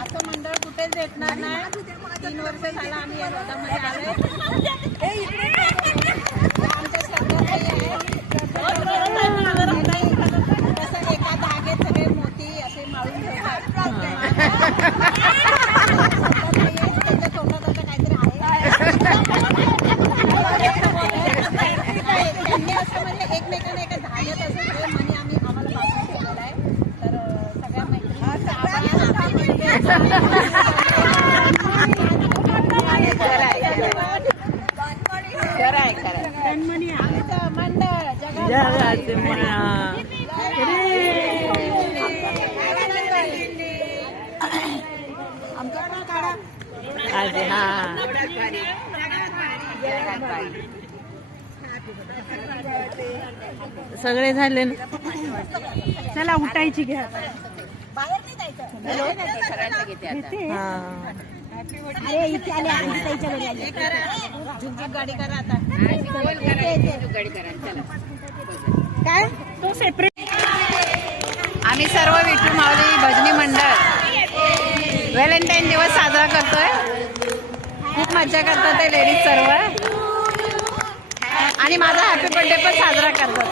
असं मंडळ कुठेच भेटणार नाही. तीन वर्ष झालं आम्ही या रोगामध्ये आलोय. आमच्या श्रद्धाताई आहे. कसं एका धाग्यात सगळे मोती असे माळून ठेवतात. म्हणजे एकमेकांना एका धाग्यात असं सगळे झाले ना? चला उठायची घ्या. बाहेर नाही जायचं. हा. अरे इथे आले आधी ताईच्या घरी आले. झुकझुक गाडी करा आता. काय? तो सेपरेट आम्ही सर्व विठू माऊली भजनी मंडळ. व्हॅलेंटाईन दिवस साजरा करतोय. खूप मजा करतात ते लेडीज सर्व. आणि माझा हॅपी बर्थडे पण साजरा करतात.